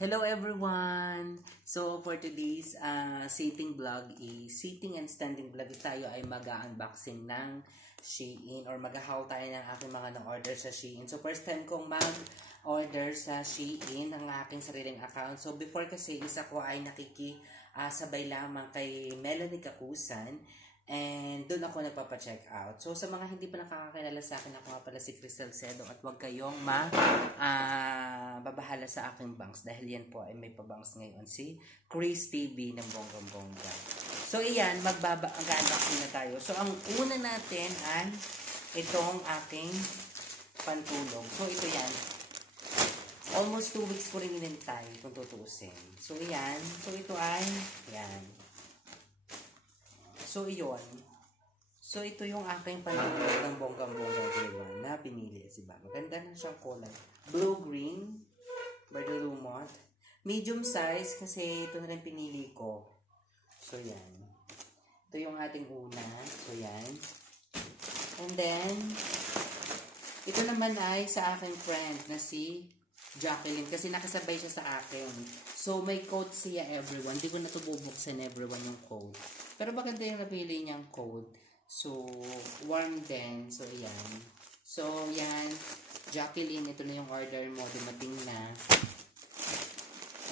Hello everyone! So for today's sitting vlog is sitting and standing vlog is tayo ay mag-unboxing ng Shein or mag-haul tayo ng aking mga na-order sa Shein. So first time kong mag-order sa Shein ng aking sariling account. So before kasi isa ko ay sabay lamang kay Melanie Kakusan. And doon ako nagpapa-check out. So, sa mga hindi pa nakakakilala sa akin, ako nga pala si Crystal Sedong at huwag kayong babahala sa aking bangs dahil yan po ay may pabangs ngayon si Chris TV ng bonggang-bongga. So, iyan, mag-unboxing na tayo. So, ang una natin ay itong aking pantulog. So, ito yan. Almost 2 weeks ko rin inintay kung tutuusin. So, iyan. So, ito ay, yan. So, iyon. So, ito yung aking panulog ng bonggang-bongga na pinili. Diba? Maganda na siyang kulay. Blue-green. Berdulumot. Medium size kasi ito na rin pinili ko. So, yan. Ito yung ating una. So, yan. And then, ito naman ay sa aking friend na si Jacqueline kasi nakasabay siya sa akin. So, may code siya everyone. Hindi ko na ito bubuksan everyone yung code. Pero maganda yung napili niyang code. So, warm din. So, ayan. So, yan. Jacqueline, ito na yung order mo. Dumating na.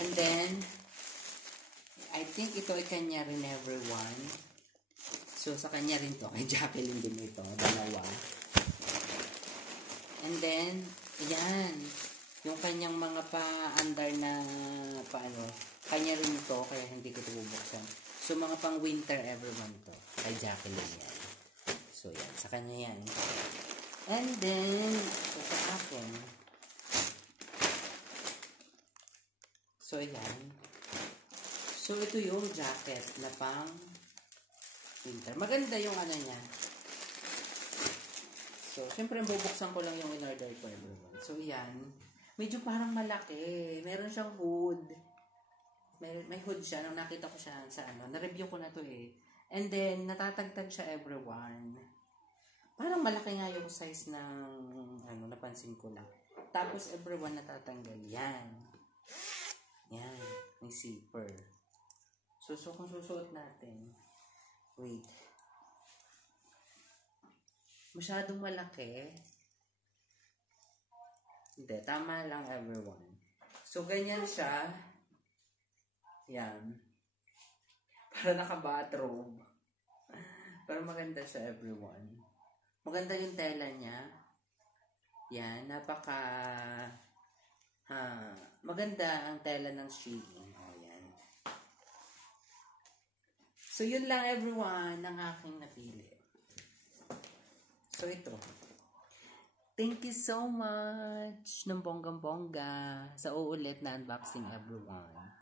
And then, I think ito ay kanya rin everyone. So, sa kanya rin to. Kay Jacqueline din ito. Dalawa. And then, ayan. Yung kanyang mga pa-under na kanya rin to. Kaya hindi ko ito bubuksan. So, mga pang winter everyone to. Kay Jacqueline yan. So, yan. Sa kanya yan. And then, ito sa akin. So, yan. So, ito yung jacket na pang winter. Maganda yung ano niya. So, syempre, bubuksan ko lang yung in-order ko everyone. So, yan. Medyo parang malaki. Meron siyang hood. May hood siya. Nung nakita ko siya sa na-review ko na to eh. And then, natatagtag siya everyone. Parang malaki nga yung size ng, napansin ko lang. Tapos, everyone natatanggal. Yan. Yan. May zipper. So, kung susuot natin. Wait. Masyadong malaki. Hindi. Tama lang everyone. So, ganyan siya. Yan. Para naka-bathrobe. Pero maganda siya, everyone. Maganda yung tela niya. Yan. Maganda ang tela ng Shein. O, yan. So, yun lang, everyone, ang aking napili. So, ito. Thank you so much ng bonggang-bongga sa uulit na unboxing, everyone.